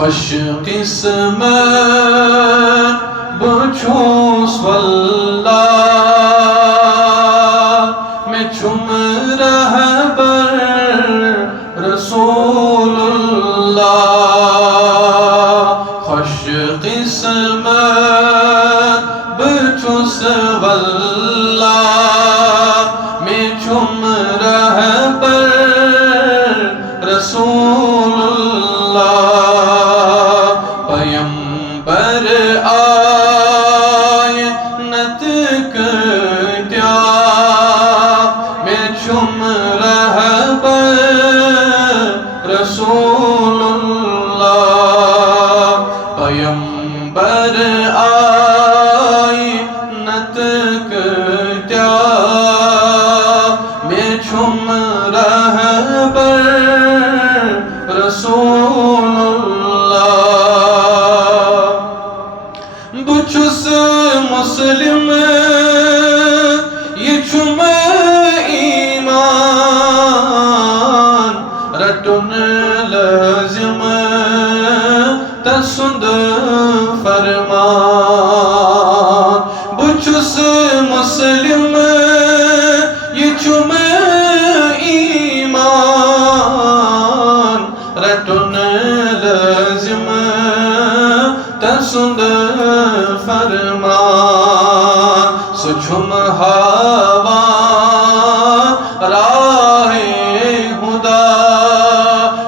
خوش قسمت بچھوس واللہ میں چھم رہبر رسول اللہ خوش قسمت بچھوس واللہ میں چھم رہبر رسول اللہ پیمبر آئے نتک دیا میں چھم رہبر رسول اللہ پیمبر آئے نتک دیا میں چھم رہبر رسول اللہ بچھس مسلم یہ چھم ایمان رٹن لازم تسند فرمان بچھس مسلم یہ چھم ایمان رٹن لازم تسند فرمان سچھم ہوا راہ خدا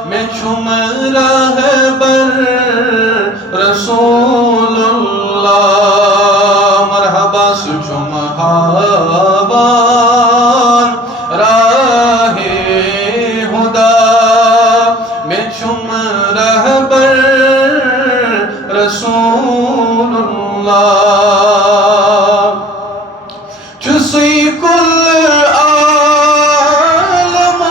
میں چھم رہبر رسول اللہ مرحبا سچھم ہوا راہ خدا میں چھم رہبر رسول اللہ چسی کل عالم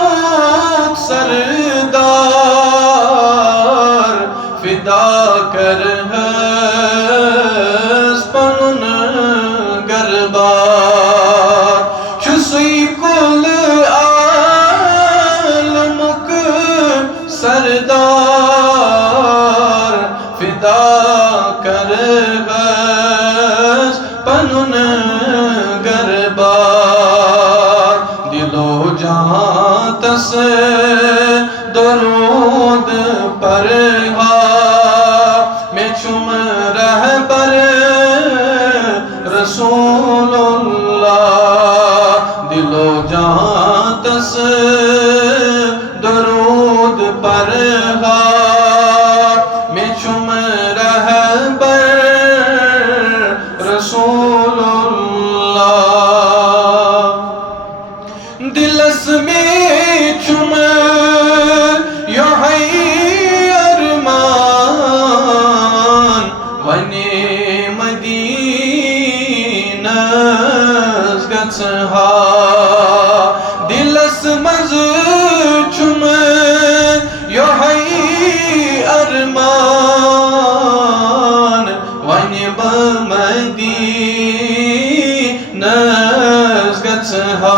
سردار فدا کر ہس پنن گربار چسی کل عالم سردار فدا کر ہس پنن گربار دل و جہاں تس درود پر میں چھم رہبر رسول اللہ دل و جہاں تس درود پر میں چھم رہبر رسول اللہ دلس میں چھم یہی ارمان ونے مدینہ گچھا دلس مز چھم یہی ارمان ونے بمدینہ گچھا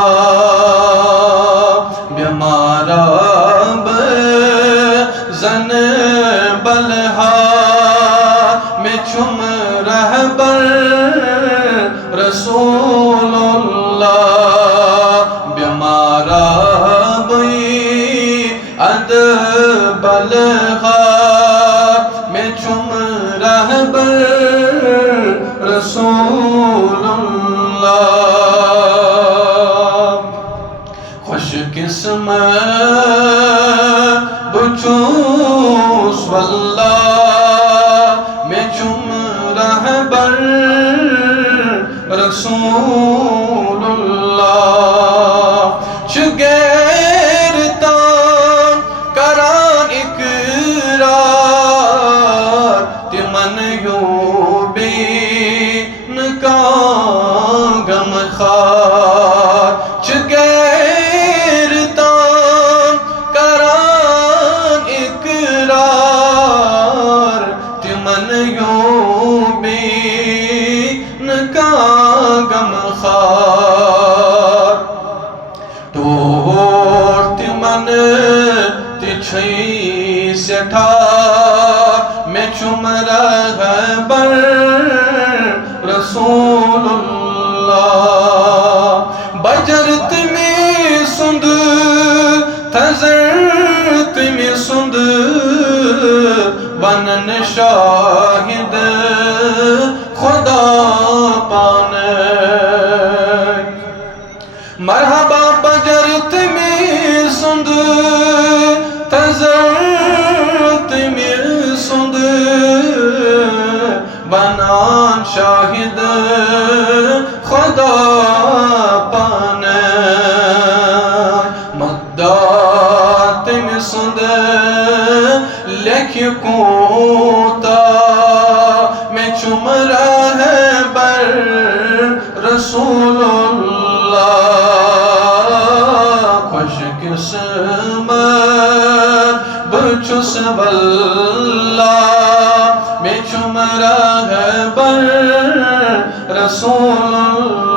بیمارا بزن بلہا میں چھم رہبر رسول اللہ بیمارا اد بلہا میں چھم رہبر رسول اللہ خوش قسمت بچھوس واللہ میں چھم رہبر رسول اللہ چگیر تان کران اقرار تمن یوں بین کا غم خار چگیر تان کران اقرار بنن شاہد خدا پانے مرحبا بجرت میں سند تزرت میں سند بنان شاہد خدا پانے مدات میں سند لکھ کوتا میں چمرا ہے بر رسول اللہ خوش قسمت بچس واللہ میں چمرا ہے بر رسول اللہ